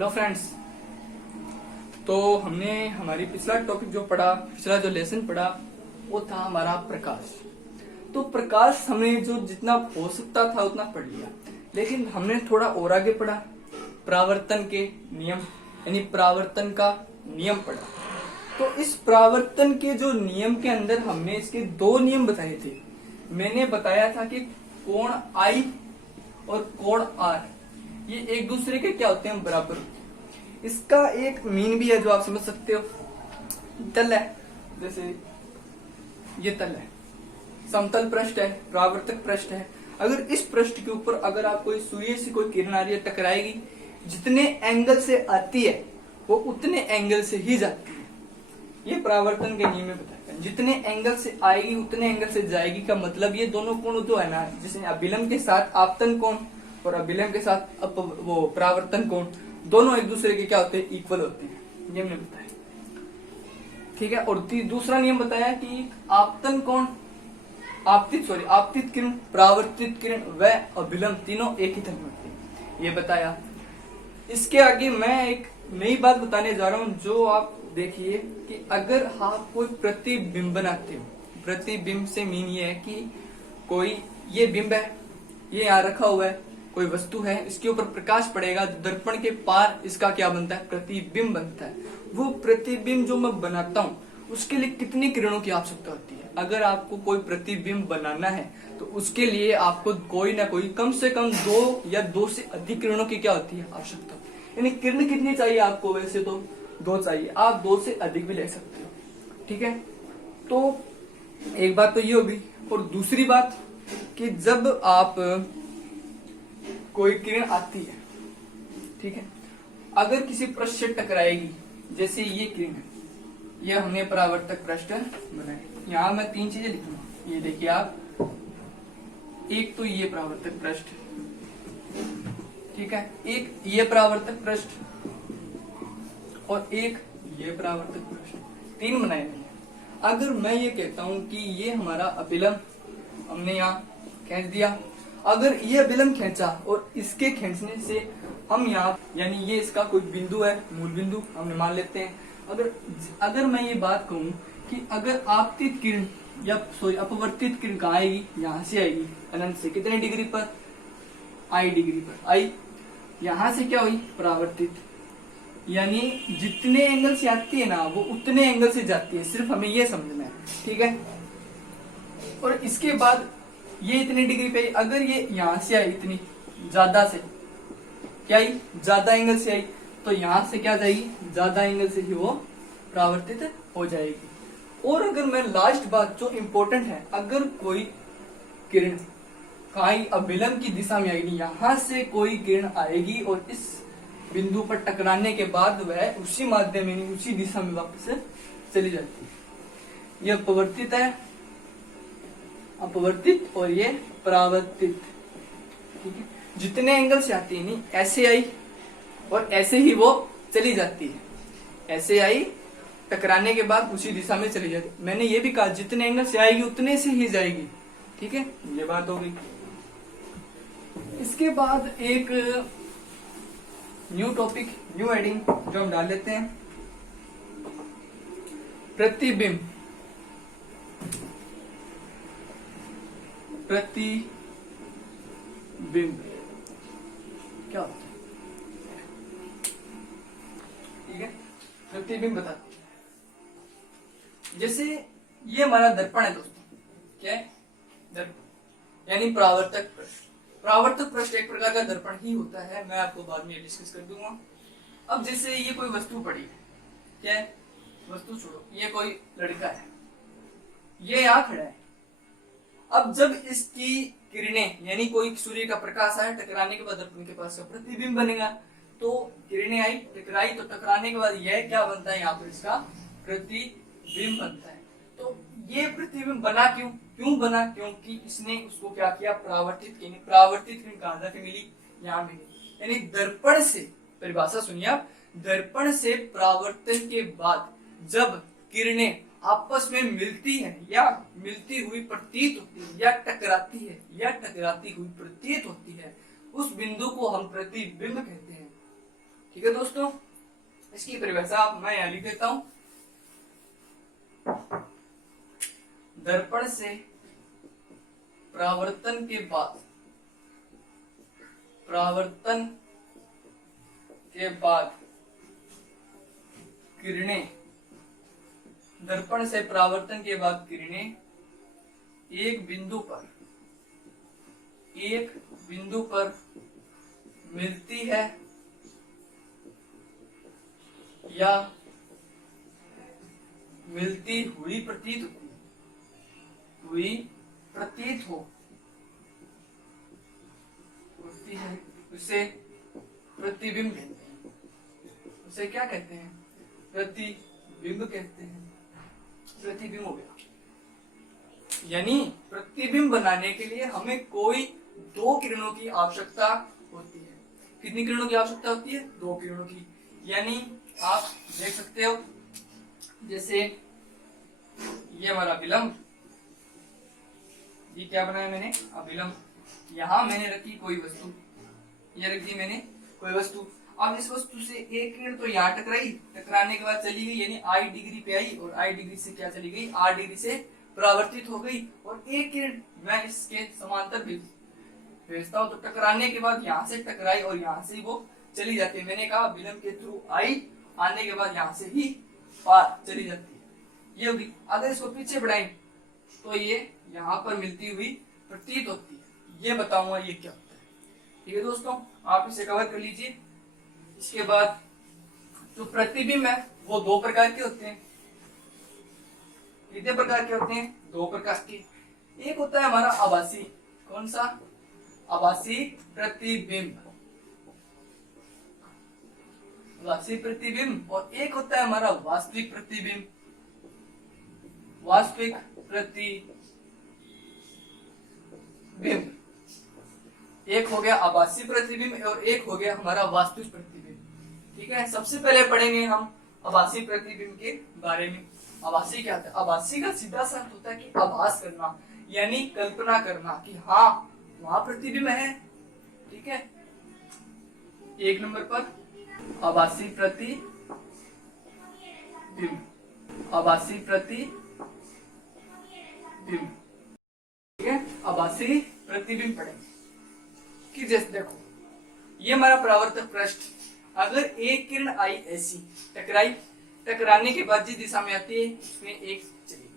Hello friends. तो हमने हमारी पिछला जो लेसन पढ़ा वो था हमारा प्रकाश। तो प्रकाश हमने जो जितना हो सकता था उतना पढ़ लिया, लेकिन हमने थोड़ा और आगे पढ़ा, परावर्तन के नियम यानी परावर्तन का नियम पढ़ा। तो इस परावर्तन के जो नियम के अंदर हमने इसके दो नियम बताए थे। मैंने बताया था कि कोण I और कोण R ये एक दूसरे के क्या होते हैं, बराबर होते हैं। इसका एक मीन भी है जो आप समझ सकते हो। तल है, जैसे ये तल है, समतल पृष्ठ है, परावर्तक पृष्ठ है। अगर इस पृष्ठ के ऊपर अगर आप कोई सूर्य से कोई किरण आ रही है, टकराएगी, जितने एंगल से आती है वो उतने एंगल से ही जाती है। ये परावर्तन के नियम में बताया, जितने एंगल से आएगी उतने एंगल से जाएगी का मतलब ये दोनों कोण जो है ना, जिसमें अभिलंब के साथ आपतन कोण और अभिलंब के साथ वो परावर्तन कोण, दोनों एक दूसरे के क्या होते हैं, इक्वल होते हैं। ये हमने बताया, ठीक है। और दूसरा नियम बताया कि आपतन कोण, आपतित किरण, परावर्तित किरण व अभिलंब तीनों एक ही तल में होते हैं, ये बताया। इसके आगे मैं एक नई बात बताने जा रहा हूं, जो आप देखिए कि अगर आप कोई प्रतिबिंब बनाते हो, प्रतिबिंब से मीन ये है कि कोई ये बिंब है, ये यहाँ रखा हुआ है, कोई वस्तु है, इसके ऊपर प्रकाश पड़ेगा, दर्पण के पार इसका क्या बनता है, प्रतिबिंब बनता है। वो प्रतिबिंब जो मैं बनाता हूँ उसके लिए कितनी किरणों की आवश्यकता होती है। अगर आपको कोई प्रतिबिंब बनाना है तो उसके लिए आपको कोई ना कोई कम से कम 2 या 2 से अधिक किरणों की क्या होती है, आवश्यकता। यानी किरण कितनी चाहिए आपको, वैसे तो 2 चाहिए, आप 2 से अधिक भी ले सकते हो, ठीक है। तो एक बात तो ये होगी। और दूसरी बात कि जब आप कोई किरण आती है, ठीक है, अगर किसी पृष्ठ से टकराएगी, जैसे ये किरण है, ये हमने परावर्तक पृष्ठ बनाए। यहाँ मैं 3 चीजें लिखूंगा, ये देखिए आप, एक तो ये परावर्तक पृष्ठ, ठीक है, एक ये परावर्तक पृष्ठ और एक ये परावर्तक पृष्ठ, 3 बनाए हैं। अगर मैं ये कहता हूं कि ये हमारा अभिलंब हमने यहाँ खींच दिया, अगर ये अभिलंब खींचा और इसके खींचने से हम यहाँ, यानी ये इसका कोई बिंदु है, मूल बिंदु हमने मान लेते हैं। अगर मैं ये बात कहूं कि अगर आपतित किरण या अपवर्तित किरण कहाँ आएगी, यहाँ से आएगी, अनंत से कितने डिग्री पर, I डिग्री पर, I यहाँ से क्या हुई, परावर्तित, यानी जितने एंगल से आती है ना वो उतने एंगल से जाती है, सिर्फ हमें ये समझना है, ठीक है। और इसके बाद ये इतनी डिग्री पे, अगर ये यहाँ से आई इतनी ज्यादा से, क्या आई, ज्यादा एंगल से आई, तो यहाँ से क्या जाएगी, ज्यादा एंगल से ही वो परावर्तित हो जाएगी। और अगर मैं लास्ट बात जो इम्पोर्टेंट है, अगर कोई किरण कहीं अभिलंब की दिशा में आएगी, यहाँ से कोई किरण आएगी और इस बिंदु पर टकराने के बाद वह उसी माध्यम यानी उसी दिशा में वापस चली जाती है। यह अपवर्तित है, अपवर्तित, और ये परावर्तित, ठीक है। जितने एंगल से आती है, नहीं ऐसे आई और ऐसे ही वो चली जाती है, ऐसे आई, टकराने के बाद उसी दिशा में चली जाती है। मैंने ये भी कहा जितने एंगल से आएगी उतने से ही जाएगी, ठीक है, ये बात हो गई। इसके बाद एक न्यू टॉपिक, न्यू हेडिंग जो हम डाल लेते हैं, प्रतिबिंब। प्रतिबिंब क्या होता है, ठीक है, प्रतिबिंब बता। जैसे ये हमारा दर्पण है दोस्तों, क्या है, दर्पण यानी परावर्तक पृष्ठ। परावर्तक पृष्ठ एक प्रकार का दर्पण ही होता है, मैं आपको बाद में डिस्कस कर दूंगा। अब जैसे ये कोई वस्तु पड़ी है, क्या है, वस्तु छोड़ो, ये कोई लड़का है, ये यहाँ खड़ा है। अब जब इसकी किरणें यानी कोई सूर्य का प्रकाश आया, टकराने के बाद दर्पण के पास का प्रतिबिंब बनेगा। तो किरणें आई, टकराई, तो टकराने के बाद यह क्या बनता है, यहाँ पर इसका प्रतिबिंब बनता है। तो ये प्रतिबिंब बना क्यों बना, क्योंकि इसने उसको क्या किया, परावर्तित किया। परावर्तित किरण कहाँ जाके मिली, यहाँ मिली। यानी दर्पण से, परिभाषा सुनिए आप, दर्पण से परावर्तन के बाद जब किरणें आपस में मिलती है या मिलती हुई प्रतीत होती है या टकराती है या टकराती हुई प्रतीत होती है, उस बिंदु को हम प्रतिबिंब कहते हैं। ठीक है दोस्तों, इसकी परिभाषा मैं यहां लिख देता हूं। दर्पण से परावर्तन के बाद किरणें, दर्पण से परावर्तन के बाद किरणें एक बिंदु पर मिलती है या मिलती हुई प्रतीत होती है, उसे प्रतिबिंब कहते हैं। उसे क्या कहते हैं? प्रतिबिंब कहते हैं। प्रतिबिंब हो गया। यानी प्रतिबिंब बनाने के लिए हमें कोई दो किरणों की आवश्यकता होती है। कितनी किरणों की आवश्यकता होती है? दो किरणों की। यानी आप देख सकते हो, जैसे ये हमारा अभिलंब, ये क्या बनाया मैंने? अभिलंब। यहां मैंने रखी कोई वस्तु, ये रख दी मैंने कोई वस्तु। अब इस वस्तु से एक किरण तो यहाँ टकराई, टकराने के बाद चली गई, यानी आई डिग्री पे आई, और आई डिग्री से क्या चली गई? आर डिग्री से परावर्तित हो गई। और एक किरण मैं इसके समांतर भेजता हूं, तो टकराने के बाद यहाँ से टकराई और यहाँ से वो चली जाती है। मैंने कहा विलंब के थ्रू आई, आने के बाद यहाँ से ही पार चली जाती है। ये होगी। अगर इसको पीछे बढ़ाएं तो ये यहाँ पर मिलती हुई प्रतीत होती है। ये बताऊंगा ये क्या होता है। ठीक है दोस्तों, आप इसे कवर कर लीजिए। इसके बाद जो प्रतिबिंब है वो दो प्रकार के होते हैं। कितने प्रकार के होते हैं? दो प्रकार के। एक होता है हमारा आभासी। कौन सा? आभासी प्रतिबिंब। आभासी प्रतिबिंब। और एक होता है हमारा वास्तविक प्रतिबिंब। वास्तविक प्रतिबिंब। एक हो गया आभासी प्रतिबिंब और एक हो गया हमारा वास्तविक प्रतिबिंब। ठीक है, सबसे पहले पढ़ेंगे हम आभासी प्रतिबिंब के बारे में। आभासी क्या होता है? आभासी का सीधा सा अर्थ होता है कि आभास करना, यानी कल्पना करना कि हाँ वहां प्रतिबिंब है। ठीक है, एक नंबर पर आभासी प्रतिबिंब। आभासी प्रतिबिंब। ठीक है, आभासी प्रतिबिंब पढ़ेंगे कि जैसे देखो, ये हमारा परावर्तक पृष्ठ, अगर एक किरण आई ऐसी टकराई, टकराने के बाद जिस दिशा में आती है उसमें एक चलेगी।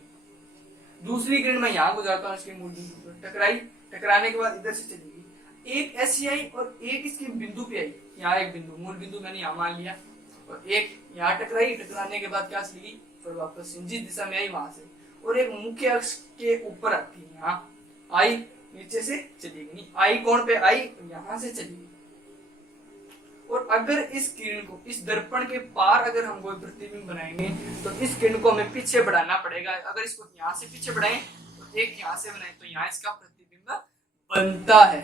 दूसरी किरण मैं यहाँ गुजारता हूँ इसके मूल बिंदु पर, टकराई, टकराने के बाद इधर से चलेगी। एक ऐसी आई और एक इसके बिंदु पे आई। यहाँ एक बिंदु, मूल बिंदु मैंने यहाँ मान लिया, और एक यहाँ टकराई, टकराने के बाद क्या चलेगी? फिर वापस जिस दिशा में आई वहां से। और एक मुख्य अक्ष के ऊपर आती है, यहाँ आई, नीचे से चलेगी। नहीं, आई कोण पे आई, यहां से चलेगी। और अगर इस किरण को इस दर्पण के पार अगर हम कोई प्रतिबिंब बनाएंगे तो इस किरण को हमें पीछे बढ़ाना पड़ेगा। अगर इसको यहाँ से पीछे बढ़ाएं तो एक यहाँ से बनाए तो यहाँ इसका प्रतिबिंब बनता है।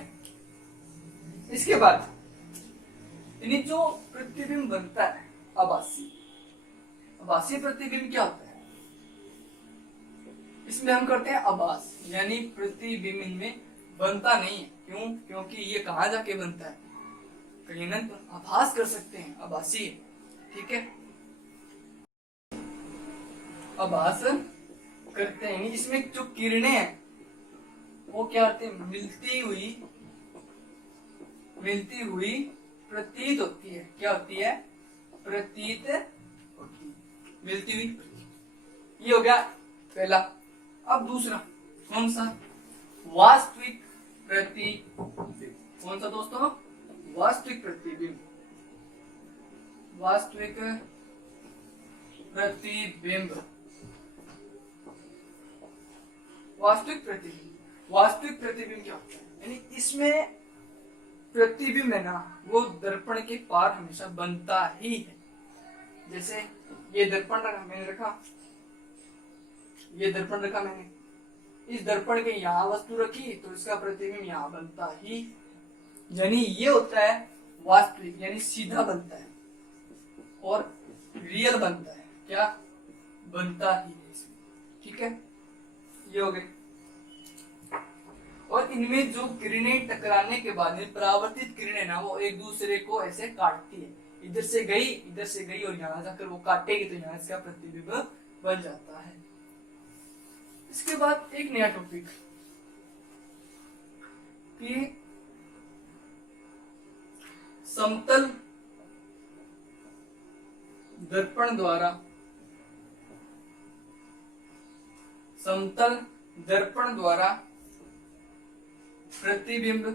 इसके बाद यानी जो प्रतिबिंब बनता है आभासी, आभासी प्रतिबिंब क्या होता है? इसमें हम करते हैं आभास, यानी प्रतिबिंब इनमें बनता नहीं है। क्यों? क्योंकि ये कहाँ जाके बनता है? कहीं न तो आभास कर सकते हैं, आभासी। ठीक है, आभास करते हैं। इसमें जो किरणें हैं वो क्या होती है? मिलती हुई प्रतीत होती है। क्या होती है? प्रतीत होती है, मिलती हुई। ये हो गया पहला। अब दूसरा कौन सा? वास्तविक प्रतिबिंब। कौन सा दोस्तों? वास्तविक प्रतिबिंब। वास्तविक प्रतिबिंब। वास्तविक प्रतिबिंब। वास्तविक प्रतिबिंब क्या होता है? यानी इसमें प्रतिबिंब है ना, वो दर्पण के पार हमेशा बनता ही है। जैसे ये दर्पण मैंने रखा, ये दर्पण रखा मैंने, इस दर्पण के यहाँ वस्तु रखी तो इसका प्रतिबिंब यहाँ बनता ही, यानी ये होता है वास्तविक, यानी सीधा बनता है और रियल बनता है। क्या बनता ही है इसमें। ठीक है, ये हो गए। और इनमें जो किरणें टकराने के बाद परावर्तित किरणें ना वो एक दूसरे को ऐसे काटती है, इधर से गई और यहाँ जाकर वो काटेगी तो यहाँ इसका प्रतिबिंब बन जाता है। इसके बाद एक नया टॉपिक कि समतल दर्पण द्वारा प्रतिबिंब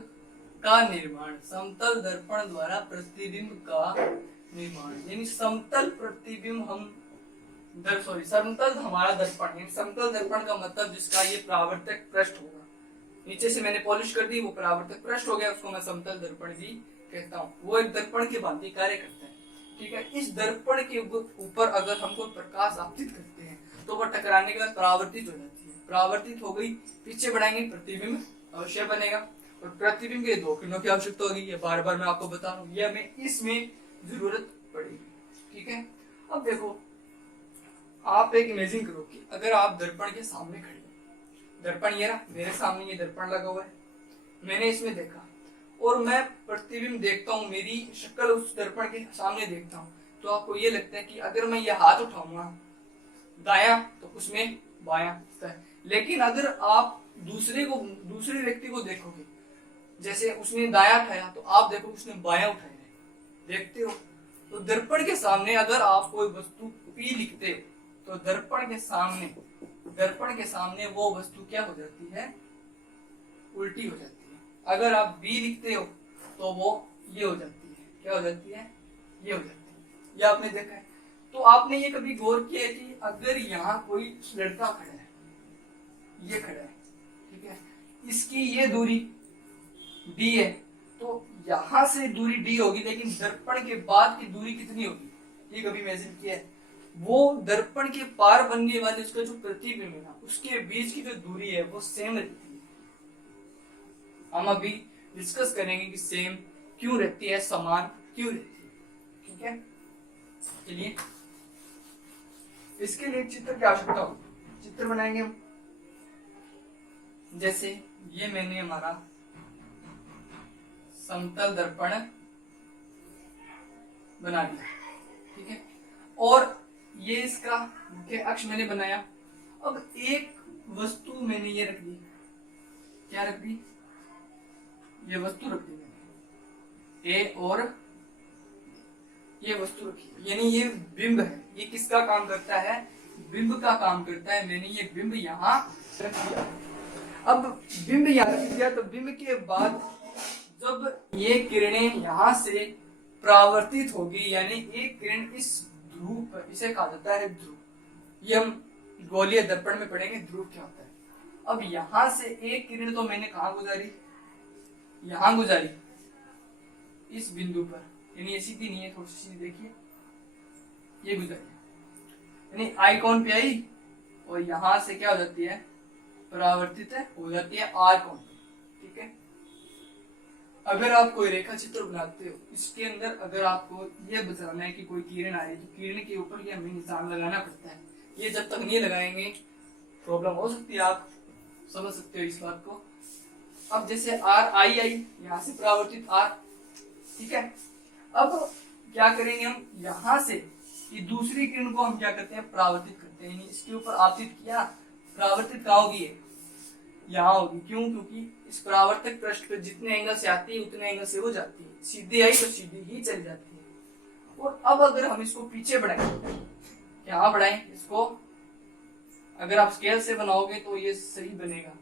का निर्माण, समतल दर्पण द्वारा प्रतिबिंब का निर्माण, यानी समतल प्रतिबिंब समतल हमारा दर्पण, यानी समतल दर्पण का मतलब जिसका ये परावर्तक पृष्ठ होगा, नीचे से मैंने पॉलिश कर दी, वो परावर्तक पृष्ठ हो गया, उसको मैं समतल दर्पण भी कहता हूँ। वो एक दर्पण के भांति कार्य करता है, ठीक है। इस दर्पण के ऊपर अगर हम कोई प्रकाश आपतित करते हैं तो वह टकराने के बाद परावर्तित हो जाती है, परावर्तित हो गई, पीछे बढ़ाएंगे प्रतिबिंब अवश्य बनेगा, और प्रतिबिंब के 2 किरणों की आवश्यकता होगी, ये बार बार मैं आपको बता रहा हूँ, ये हमें इसमें जरूरत पड़ेगी, ठीक है। अब देखो, आप एक इमेजिन करो कि अगर आप दर्पण के सामने खड़े, दर्पण ये रहा, मेरे सामने ये दर्पण लगा हुआ है, मैंने इसमें देखा और मैं प्रतिबिंब देखता हूँ, मेरी शक्ल उस दर्पण के सामने देखता हूँ, तो आपको ये लगता है कि अगर मैं ये हाथ उठाऊंगा दायां तो उसमें बायां, लेकिन अगर आप दूसरे व्यक्ति को देखोगे, जैसे उसने दायां उठाया तो आप देखो उसने बायां उठाया है, देखते हो। तो दर्पण के सामने अगर आप कोई वस्तु P लिखते हो तो दर्पण के सामने वो वस्तु क्या हो जाती है, उल्टी हो जाती है। अगर आप B लिखते हो तो वो ये हो जाती है, क्या हो जाती है, ये हो जाती है, ये आपने देखा है। तो आपने ये कभी गौर किया है कि अगर यहाँ कोई लड़का खड़ा है, ये खड़ा है, ठीक है, इसकी ये दूरी D है, तो यहां से दूरी D होगी, लेकिन दर्पण के बाद की दूरी कितनी होगी, ये कभी इमेजिन किया है? वो दर्पण के पार बनने वाले उसका जो प्रतिबिंब है ना, उसके बीच की जो दूरी है वो सेम रहती है। हम अभी डिस्कस करेंगे कि सेम क्यों रहती है, समान क्यों रहती है, ठीक है। चलिए, इसके लिए चित्र की आवश्यकता होगी, चित्र बनाएंगे हम। जैसे ये मैंने हमारा समतल दर्पण बना लिया, ठीक है, और ये इसका मुख्य अक्ष मैंने बनाया। अब एक वस्तु मैंने ये रख दी, क्या रख दी, ये वस्तु रख दी मैंने, ए, और ये वस्तु रखी, यानी ये बिंब है। ये किसका काम करता है, बिंब का काम करता है। मैंने ये बिंब यहाँ रख दिया। अब बिंब यहाँ रख दिया तो बिंब के बाद जब ये किरणें यहाँ से परावर्तित होगी, यानी एक किरण इस ध्रुव पर, इसे कहा जाता है ध्रुव, ये हम गोलीय दर्पण में पढ़ेंगे ध्रुव क्या होता है। अब यहां से एक किरण तो मैंने कहा गुजारी, यहां गुजारी इस बिंदु पर, यानी ये सीधी नहीं है, थोड़ी सी सीधी देखिए, ये गुजारी, यानी आई कौन पे आई, और यहां से क्या हो जाती है, परावर्तित हो जाती है आर कौन, ठीक है। अगर आप कोई रेखा चित्र बनाते हो, इसके अंदर अगर आपको यह बताना है कि कोई किरण आ रही है तो किरण के ऊपर ये हमें निशान लगाना पड़ता है। ये जब तक नहीं लगाएंगे प्रॉब्लम हो सकती है, आप समझ सकते हो इस बात को। अब जैसे आर आई यहाँ से परावर्तित आर, ठीक है। अब क्या करेंगे हम, यहां से ये दूसरी किरण को हम क्या करते हैं, परावर्तित करते हैं, इसके ऊपर आपतित किया, परावर्तित कहाँ होगी, यहाँ होगी। क्यों, क्योंकि इस परावर्तक पृष्ठ पर जितने एंगल से आती है उतने एंगल से वो जाती है, सीधे आई तो सीधी ही चली जाती है। और अब अगर हम इसको पीछे बढ़ाएं, यहाँ बढ़ाएं इसको, अगर आप स्केल से बनाओगे तो ये सही बनेगा,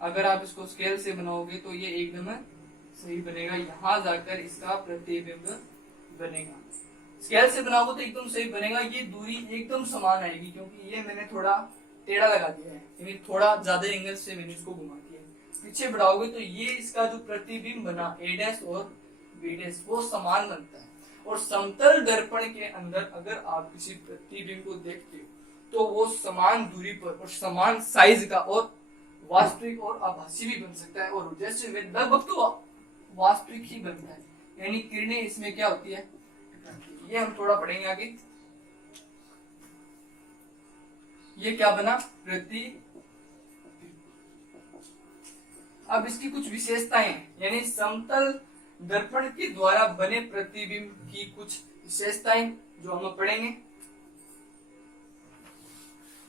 अगर आप इसको स्केल से बनाओगे तो ये एकदम सही बनेगा, यहाँ जाकर इसका प्रतिबिंब बनेगा। स्केल से बनाओगे तो एकदम सही बनेगा, ये दूरी एकदम समान आएगी, क्योंकि ये मैंने थोड़ा टेढ़ा लगा दिया है, यानी थोड़ा ज्यादा एंगल से मैंने इसको घुमा दिया है। पीछे बढ़ाओगे तो ये इसका जो प्रतिबिंब बना ए डैश और बी डैश वो समान बनता है। और समतल दर्पण के अंदर अगर आप किसी प्रतिबिंब को देखते हो तो वो समान दूरी पर और समान साइज का और वास्तविक और आभासी भी बन सकता है, और जैसे लगभग तो वास्तविक ही बनता है, यानी किरणें इसमें क्या होती है, ये हम थोड़ा पढ़ेंगे आगे। ये क्या बना, प्रतिबिंब। अब इसकी कुछ विशेषताएं, यानी समतल दर्पण के द्वारा बने प्रतिबिंब की कुछ विशेषताएं जो हम पढ़ेंगे।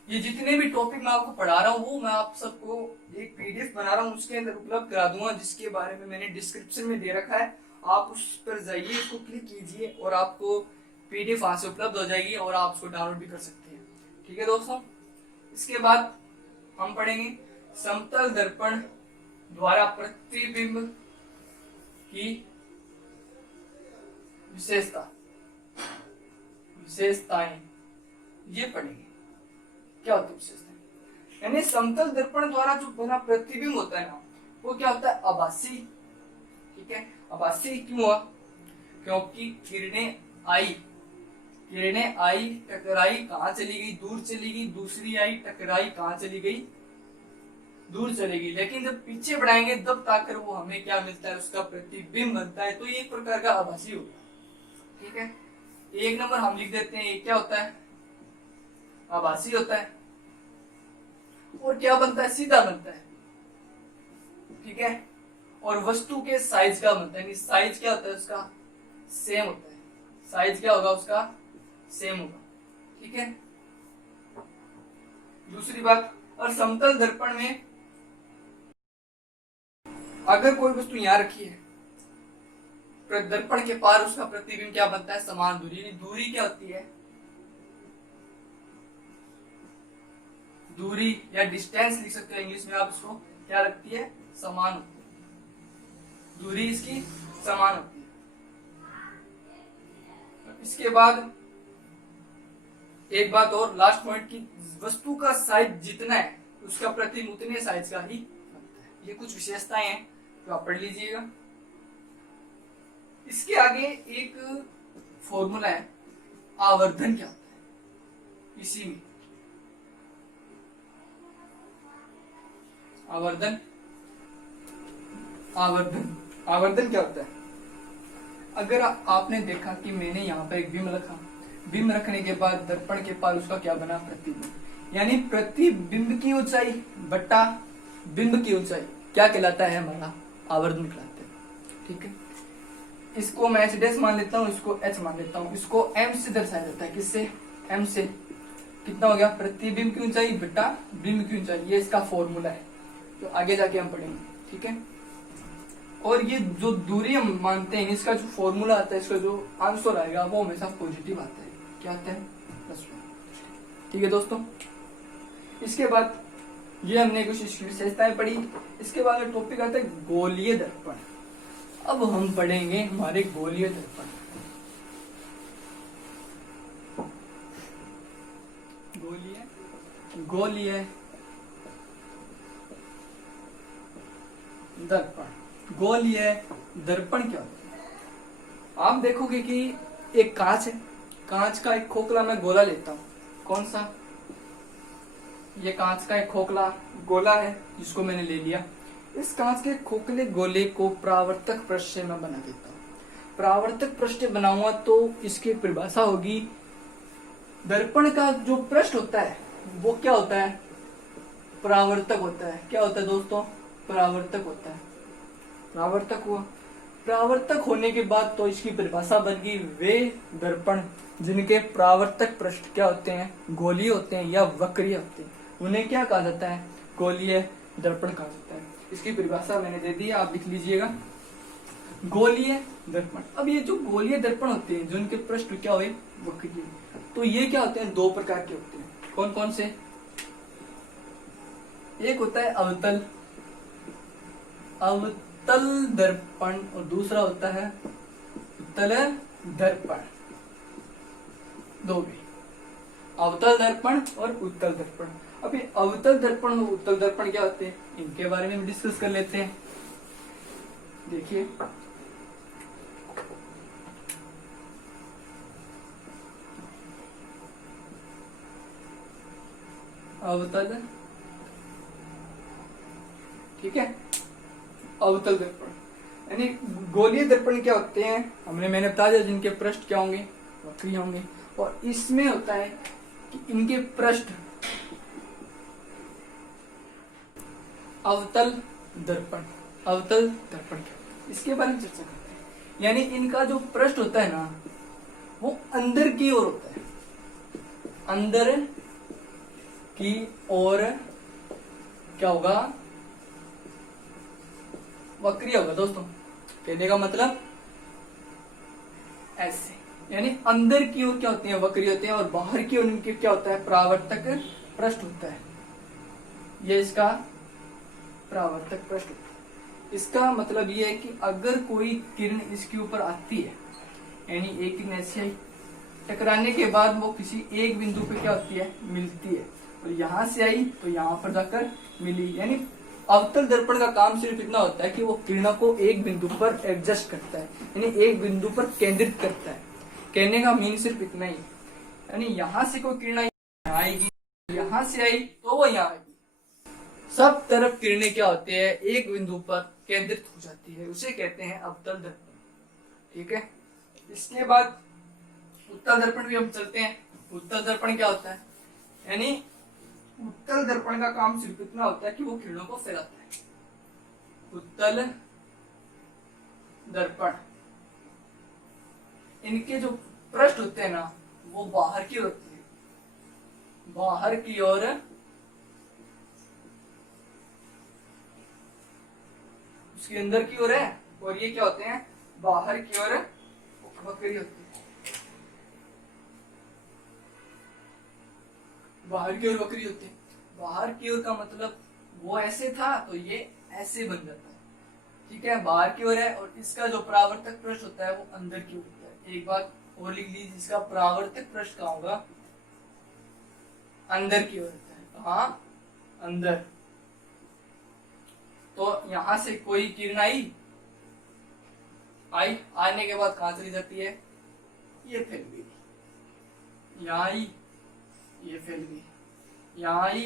ये जितने भी टॉपिक मैं आपको पढ़ा रहा हूँ वो मैं आप सबको एक पीडीएफ बना रहा हूँ, उसके अंदर उपलब्ध करा दूंगा, जिसके बारे में मैंने डिस्क्रिप्शन में दे रखा है। आप उस पर जाइए, इसको क्लिक कीजिए और आपको पीडीएफ वहां से उपलब्ध हो जाएगी और आप उसको डाउनलोड भी कर सकते हैं। ठीक है दोस्तों, इसके बाद हम पढ़ेंगे समतल दर्पण द्वारा प्रतिबिंब की विशेषताएं ये पढ़ेंगे। क्या होती है विशेषताएं? यानी समतल दर्पण द्वारा जो बना प्रतिबिंब होता है ना, वो क्या होता है? आभासी। ठीक है, आभासी क्यों हुआ? क्योंकि किरणें आई, टकराई, कहां चली गई? दूर चली गई। दूसरी आई, टकराई, कहां चली गई? दूर चलेगी। लेकिन जब पीछे बढ़ाएंगे तब ताकर वो हमें क्या मिलता है? उसका प्रतिबिंब बनता है। तो ये एक प्रकार का आभासी होगा। ठीक है, एक नंबर हम लिख देते हैं, ये क्या होता है? आभासी होता है। और क्या बनता है? सीधा बनता है। ठीक है, और वस्तु के साइज का बनता है। साइज क्या होता है उसका? सेम होता है। साइज क्या होगा उसका? सेम होगा। ठीक है, दूसरी बात, और समतल दर्पण में अगर कोई वस्तु यहां रखी है, दर्पण के पार उसका प्रतिबिंब क्या बनता है? समान दूरी। दूरी क्या होती है? दूरी या डिस्टेंस लिख सकते हो इंग्लिश में आप इसको, क्या रखती है? समान होती है। दूरी इसकी समान होती है। इसके बाद एक बात और, लास्ट पॉइंट की, वस्तु का साइज जितना है उसका प्रतिबिंब उतने साइज का ही बनता है। ये कुछ विशेषताएं हैं तो आप पढ़ लीजिएगा। इसके आगे एक फॉर्मूला है, आवर्धन क्या होता है? इसी में आवर्धन क्या होता है? अगर आपने देखा कि मैंने यहाँ पर एक बिंब रखा, बिंब रखने के बाद दर्पण के पार उसका क्या बना? प्रतिबिंब। यानी प्रतिबिंब की ऊंचाई बट्टा बिंब की ऊंचाई क्या कहलाता है? हमारा आवर्धन कहलाता है। ठीक है, इसको मैं h डैश मान लेता हूँ, इसको h मान लेता हूँ। इसको m से दर्शाया जाता है। किससे? m से। कितना हो गया? प्रतिबिंब की ऊंचाई बट्टा बिंब की ऊंचाई। ये इसका फॉर्मूला है, तो आगे जाके हम पढ़ेंगे। ठीक है, और ये जो दूरी हम मानते हैं, इसका जो फॉर्मूला आता है, इसका जो आंसर आएगा वो हमेशा पॉजिटिव आता है। क्या आता है? +1। ठीक है दोस्तों, इसके बाद ये हमने कुछ विशेषताएं पढ़ी। इसके बाद टॉपिक आता है गोलीय दर्पण। अब हम पढ़ेंगे हमारे गोलीय दर्पण। गोलीय दर्पण। गोलीय दर्पण क्या होता है? आप देखोगे कि एक कांच है, कांच का एक खोखला मैं गोला लेता हूं। कौन सा? ये कांच का एक खोखला गोला है जिसको मैंने ले लिया। इस कांच के खोखले गोले को परावर्तक पृष्ठ से मैं बना देता हूं। परावर्तक पृष्ठ बनाऊंगा तो इसकी परिभाषा होगी, दर्पण का जो पृष्ठ होता है वो क्या होता है? परावर्तक होता है। क्या होता है दोस्तों? परावर्तक होता है। परावर्तक हुआ। परावर्तक होने के बाद तो इसकी परिभाषा बन गई, वे दर्पण जिनके परावर्तक पृष्ठ क्या होते हैं? गोलीय होते हैं या वक्रीय होते हैं, उन्हें क्या कहा जाता है? गोलीय दर्पण कहा जाता है। इसकी परिभाषा मैंने दे दी, आप लिख लीजिएगा, गोलीय दर्पण। अब ये जो गोलीय दर्पण होते हैं, जिनके पृष्ठ क्या हुए? वक्रीय, तो ये क्या होते हैं? दो प्रकार के होते हैं। कौन कौन से? एक होता है अवतल दर्पण और दूसरा होता है उत्तल दर्पण। दो भी, अवतल दर्पण और उत्तल दर्पण। अभी अवतल दर्पण और उत्तल दर्पण क्या होते हैं, इनके बारे में डिस्कस कर लेते हैं। देखिए, अवतल, ठीक है, अवतल दर्पण यानी गोलीय दर्पण क्या होते हैं? मैंने बता दिया, जिनके पृष्ठ क्या होंगे? वक्रीय होंगे। और इसमें होता है कि इनके पृष्ठ अवतल दर्पण। अवतल दर्पण क्या? इसके बारे में चर्चा करते हैं। यानी इनका जो पृष्ठ होता है ना वो अंदर की ओर होता है, अंदर की ओर क्या होगा, वक्रीय होगा दोस्तों। कहने का मतलब ऐसे, यानी अंदर की ओर क्या होते हैं, वक्रीय होते हैं, और बाहर की ओर इनके क्या होता है, परावर्तक पृष्ठ होता है। ये इसका परावर्तक पृष्ठ होता है। इसका मतलब ये है कि अगर कोई किरण इसके ऊपर आती है, यानी एक किरण ऐसे आई, टकराने के बाद वो किसी एक बिंदु पे क्या होती है, मिलती है, और यहां से आई तो यहां पर जाकर मिली। यानी अवतल दर्पण का काम सिर्फ इतना होता है कि वो किरणों को एक बिंदु पर एडजस्ट करता है, यानी एक बिंदु पर केंद्रित करता है। कहने का मीन सिर्फ इतना ही, यानी यहां से कोई किरण आएगी, यहां से आई तो वो यहाँ आएगी। सब तरफ किरणें क्या होती है, एक बिंदु पर केंद्रित हो जाती है, उसे कहते हैं अवतल दर्पण। ठीक है, इसके बाद उत्तल दर्पण भी हम चलते हैं। उत्तल दर्पण क्या होता है, यानी उत्तल दर्पण का काम सिर्फ इतना होता है कि वो किरणों को फैलाता है। उत्तल दर्पण, इनके जो पृष्ठ होते हैं ना वो बाहर की ओर होते हैं, बाहर की ओर, उसके अंदर की ओर है, और ये क्या होते हैं, बाहर की ओर वक्री होती है। बाहर की ओर वक्री होती है। बाहर की ओर का मतलब वो ऐसे था तो ये ऐसे बन जाता है। ठीक है, बाहर की ओर है, और इसका जो परावर्तक पृष्ठ होता है वो अंदर की ओर होता है। एक बात और लिख लीजिए, इसका परावर्तक पृष्ठ कहाँ होगा, अंदर की ओर होता है। कहाँ, अंदर। तो यहां से कोई किरण आई, आने के बाद कहां चली जाती है, ये फैल गई, यहाँ आई, ये फैल गई, यहाँ आई,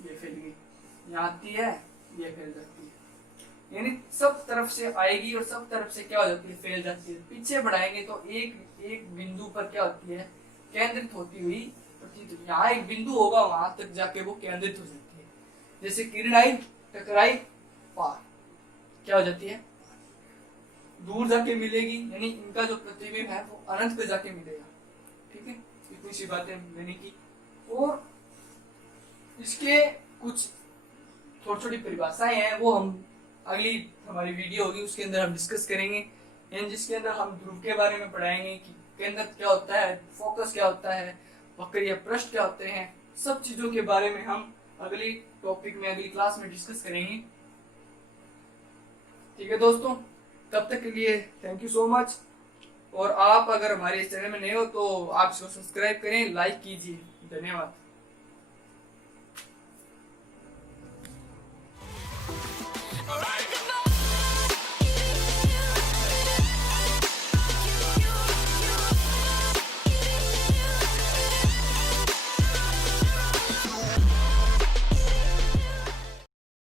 ये फैल गई, यहाँ आती है, ये फैल जाती है। यानी सब तरफ से आएगी और सब तरफ से क्या हो जाती है, फैल जाती है। पीछे बढ़ाएंगे तो एक एक बिंदु पर क्या होती है, केंद्रित होती हुई प्रतीत होती है। यहाँ एक बिंदु होगा, वहां तक जाके वो केंद्रित हो जाती है। जैसे किरण आई, टकराई, पार, क्या हो जाती है, दूर जाके मिलेगी, यानी इनका जो प्रतिबिंब है वो अनंत पे जाके मिलेगा। ठीक है, इतनी सी बातें मैंने की, और इसके कुछ छोटी छोटी परिभाषाएं हैं, वो हम अगली हमारी वीडियो होगी उसके अंदर हम डिस्कस करेंगे, यानी जिसके अंदर हम ध्रुव के बारे में पढ़ाएंगे कि केंद्र क्या होता है, फोकस क्या होता है, वक्रीय पृष्ठ क्या होते हैं। सब चीजों के बारे में हम अगली टॉपिक में, अगली क्लास में डिस्कस करेंगे। ठीक है दोस्तों, तब तक के लिए थैंक यू सो मच। और आप अगर हमारे इस चैनल में नए हो तो आप इसको सब्सक्राइब करें, लाइक कीजिए। धन्यवाद।